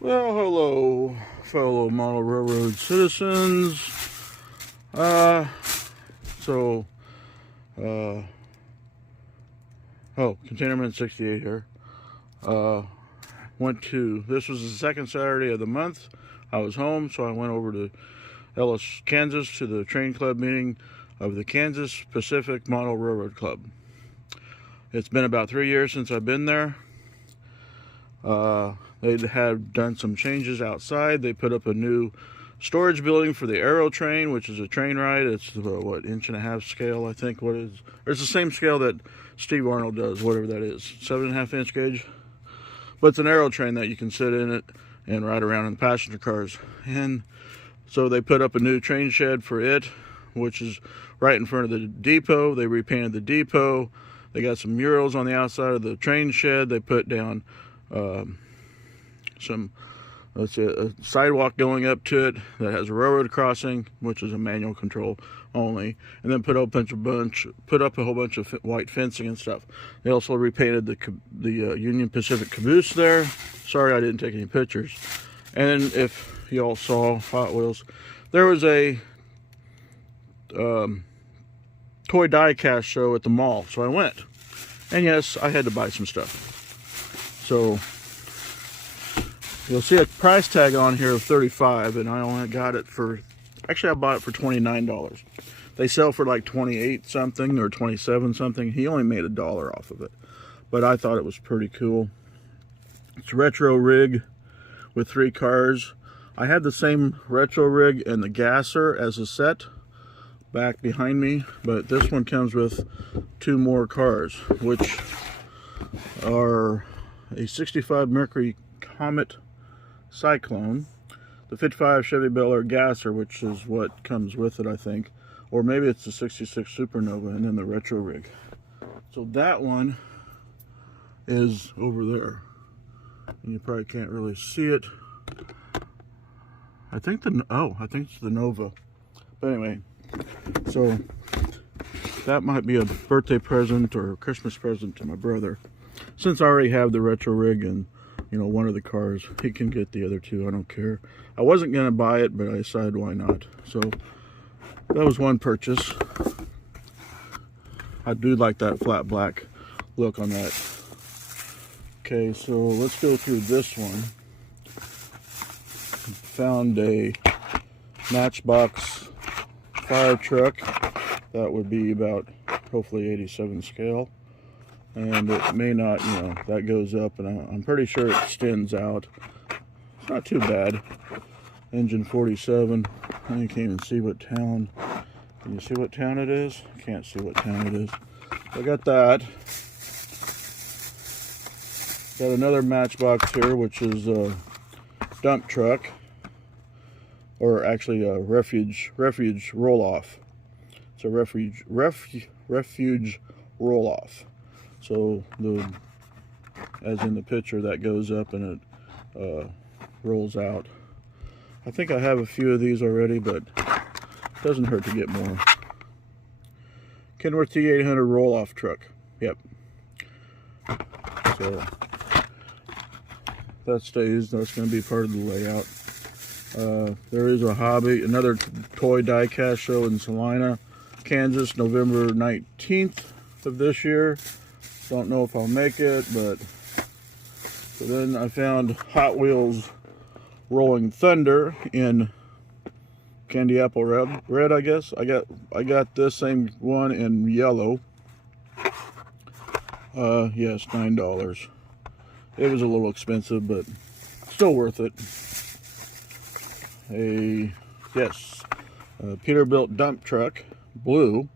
Well, hello, fellow model railroad citizens. So, Containerman 68 here. This was the second Saturday of the month. I was home, so I went over to Ellis, Kansas to the train club meeting of the Kansas Pacific Model Railroad Club. It's been about 3 years since I've been there. They had done some changes outside. They put up a new storage building for the aero train, which is a train ride. It's inch and a half scale, I think. It's the same scale that Steve Arnold does, whatever that is, 7.5 inch gauge. But it's an aero train that you can sit in it and ride around in passenger cars. And so they put up a new train shed for it, which is right in front of the depot. They repainted the depot. They got some murals on the outside of the train shed. They put down a sidewalk going up to it that has a railroad crossing, which is a manual control only, and then put up a whole bunch of white fencing and stuff. They also repainted the Union Pacific caboose there. Sorry I didn't take any pictures. And then if y'all saw Hot Wheels, there was a toy diecast show at the mall, so I went. And yes, I had to buy some stuff. So you'll see a price tag on here of $35, and I only got it for, actually I bought it for $29. They sell for like 28 something or 27 something. He only made $1 off of it, but I thought it was pretty cool. It's a retro rig with 3 cars. I had the same retro rig and the gasser as a set back behind me, but this one comes with 2 more cars, which are a 65 Mercury Comet Cyclone, the 55 Chevy Bel Air gasser, which is what comes with it, I think, or maybe it's the 66 Supernova, and then the retro rig. So that one is over there, and you probably can't really see it. I think it's the Nova. But anyway, so that might be a birthday present or a Christmas present to my brother. Since I already have the retro rig and, you know, one of the cars, he can get the other 2. I don't care. I wasn't going to buy it, but I decided why not. So that was one purchase. I do like that flat black look on that. Okay, so let's go through this one. Found a Matchbox fire truck. That would be about, hopefully, 87 scale. And it may not, you know, that goes up, and I'm pretty sure it extends out. It's not too bad. Engine 47. I can't even see what town. Can you see what town it is? I can't see what town it is. I got that. Got another Matchbox here, which is a dump truck, or actually a refuge roll-off. It's a refuge roll-off. So as in the picture, that goes up and it rolls out. I think I have a few of these already, but it doesn't hurt to get more. Kenworth T800 roll-off truck. Yep. So that stays. That's going to be part of the layout. There is another toy diecast show in Salina, Kansas, November 19th of this year. Don't know if I'll make it, but so then I found Hot Wheels Rolling Thunder in candy apple red, I guess. I got this same one in yellow. Yes, $9. It was a little expensive, but still worth it. A Peterbilt dump truck, blue.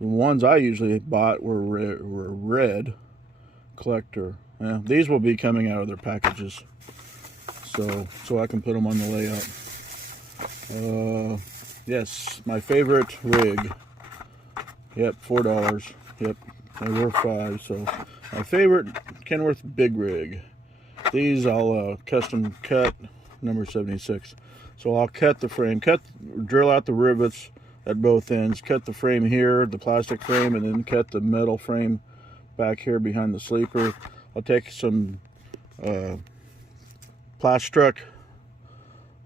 The ones I usually bought were red collector. Yeah, these will be coming out of their packages, so I can put them on the layout. Yes, my favorite rig. Yep, $4. Yep, they were $5. So my favorite Kenworth Big Rig. These I'll custom cut, number 76. So I'll cut the frame, drill out the rivets at both ends, cut the frame here, the plastic frame, and then cut the metal frame back here behind the sleeper. I'll take some plastruck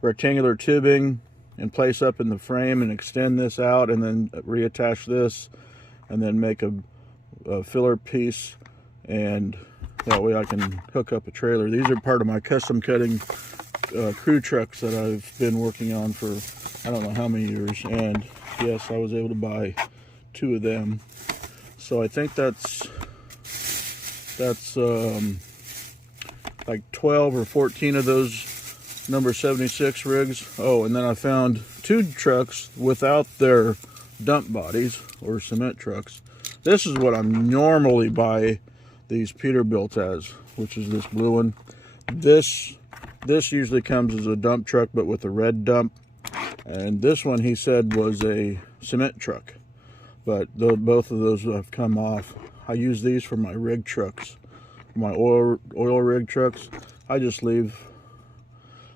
rectangular tubing and place up in the frame and extend this out, and then reattach this, and then make a filler piece, and that way I can hook up a trailer. These are part of my custom cutting crew trucks that I've been working on for I don't know how many years, and yes, I was able to buy 2 of them. So I think that's like 12 or 14 of those number 76 rigs. Oh, and then I found 2 trucks without their dump bodies, or cement trucks. This is what I'm normally buy these Peterbilt as, which is this blue one. This usually comes as a dump truck, but with a red dump. And this one, he said, was a cement truck. But both of those have come off. I use these for my rig trucks, my oil rig trucks. I just leave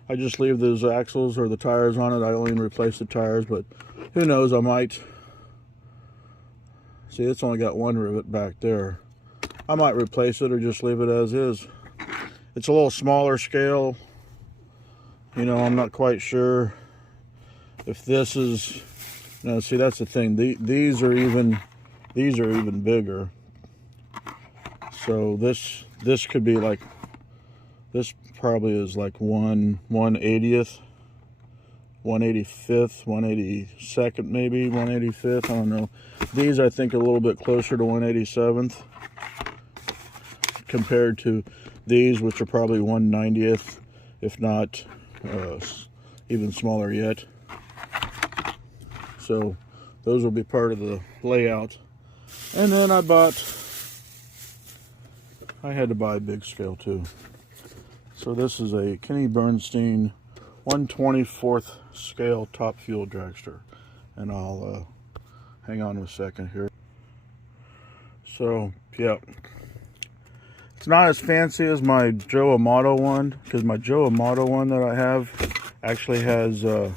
those axles or the tires on it. I only replace the tires, but who knows, I might. See, it's only got 1 rivet back there. I might replace it or just leave it as is. It's a little smaller scale. You know, I'm not quite sure if this is. Now, see, that's the thing. These are even bigger. So this could be like, this probably is like 1/80th, 1/85th, 1/82nd, maybe 1/85th. I don't know. These I think are a little bit closer to 1/87th compared to these, which are probably 1/90th, if not even smaller yet. So those will be part of the layout. And then I had to buy a big scale too. So this is a Kenny Bernstein 1/24th scale top fuel dragster. And I'll hang on a second here. So yeah, it's not as fancy as my Joe Amato one, because my Joe Amato one that I have actually has an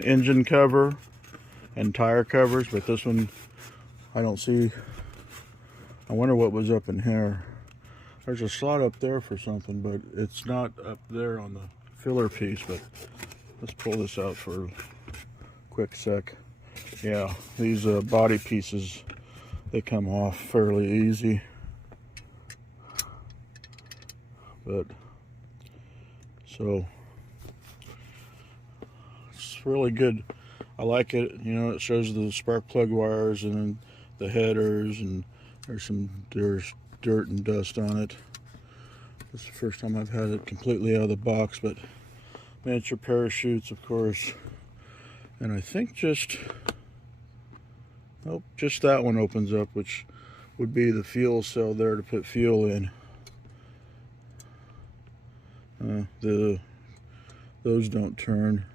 engine cover and tire covers, but this one I don't see. I wonder what was up in here. There's a slot up there for something, but it's not up there on the filler piece. But let's pull this out for a quick sec. Yeah, these body pieces, they come off fairly easy. But so it's really good. I like it. You know, it shows the spark plug wires and then the headers, and there's some dirt and dust on it. This is the first time I've had it completely out of the box, but miniature parachutes, of course. And I think just that one opens up, which would be the fuel cell there to put fuel in. Those don't turn,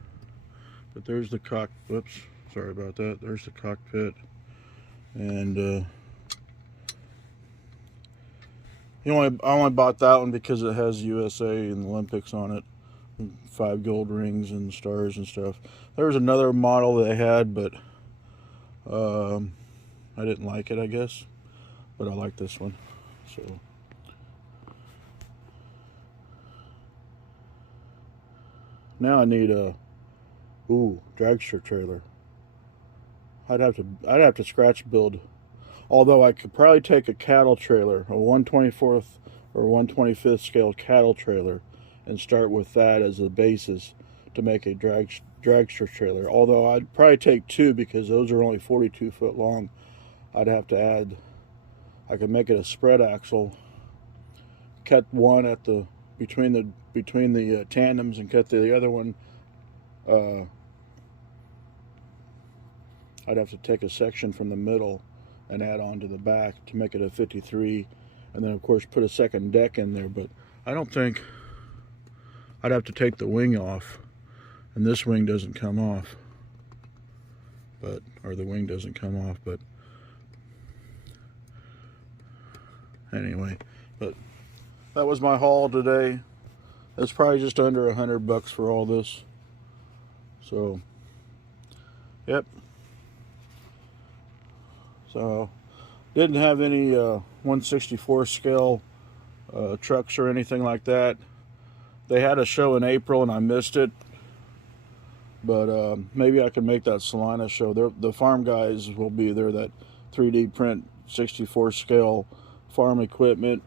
but there's the whoops, sorry about that. There's the cockpit, and I only bought that one because it has USA and the Olympics on it, 5 gold rings and stars and stuff. There was another model they had, but I didn't like it, I guess, but I like this one. So now I need a dragster trailer. I'd have to scratch build. Although I could probably take a cattle trailer, a 1/24th or 1/25th scale cattle trailer, and start with that as the basis to make a dragster trailer. Although I'd probably take 2 because those are only 42 foot long. I'd have to add, I could make it a spread axle, cut one at the between the tandems and cut the other one. I'd have to take a section from the middle and add on to the back to make it a 53, and then of course put a second deck in there. But I don't think, I'd have to take the wing off, and this wing doesn't come off, or the wing doesn't come off, but anyway. But that was my haul today. It's probably just under $100 for all this. So yep. So didn't have any 1/64 scale trucks or anything like that. They had a show in April and I missed it, but maybe I can make that Salina show. The farm guys will be there, that 3D print 64 scale farm equipment,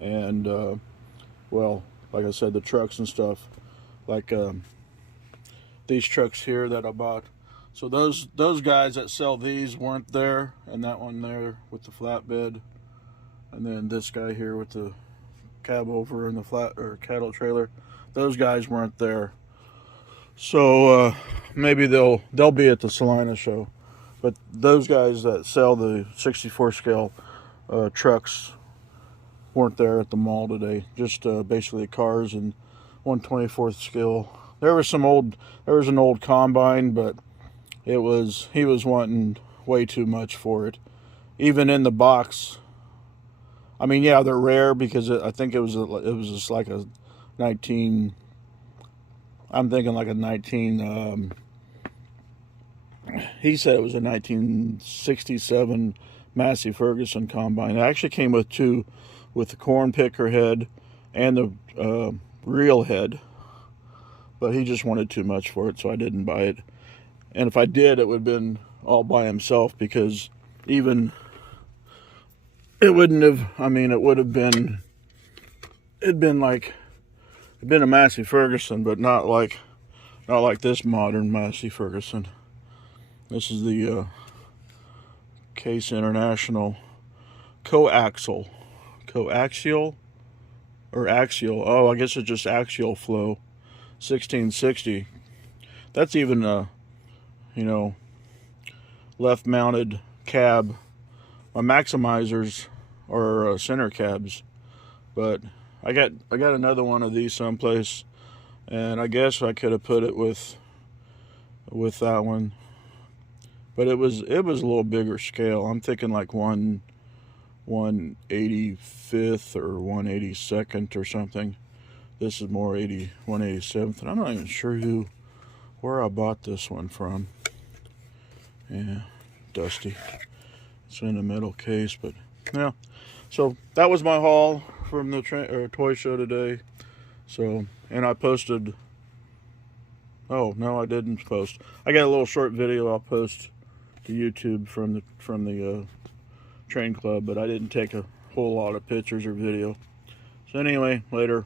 and well, like I said, the trucks and stuff, like these trucks here that I bought. So those guys that sell these weren't there, and that one there with the flatbed, and then this guy here with the cab over and the flat or cattle trailer, those guys weren't there. So maybe they'll be at the Salina show, but those guys that sell the 64 scale trucks weren't there at the mall today. Just basically cars and 1/24 scale. There was an old combine, but he was wanting way too much for it. Even in the box, I mean, yeah, they're rare because I think it was just like a 19. I'm thinking like a 19. He said it was a 1967 Massey Ferguson combine. It actually came with two, with the corn picker head and the reel head, but he just wanted too much for it, so I didn't buy it. And if I did, it would have been all by himself, because even it wouldn't have, I mean, it would have been, it'd been a Massey Ferguson, but not like this modern Massey Ferguson. This is the Case International coaxial or axial. Oh, I guess it's just axial flow, 1660. That's even you know, left mounted cab. My Maximizers are center cabs, but I got another one of these someplace, and I guess I could have put it with that one, but it was a little bigger scale. I'm thinking like 1/85th or 1/82nd or something. This is more 1/87th, and I'm not even sure where I bought this one from. Yeah, dusty. It's in a metal case, but yeah. So that was my haul from the toy show today. So, and I posted. Oh no, I didn't post. I got a little short video I'll post to YouTube from the train club, but I didn't take a whole lot of pictures or video. So anyway, later.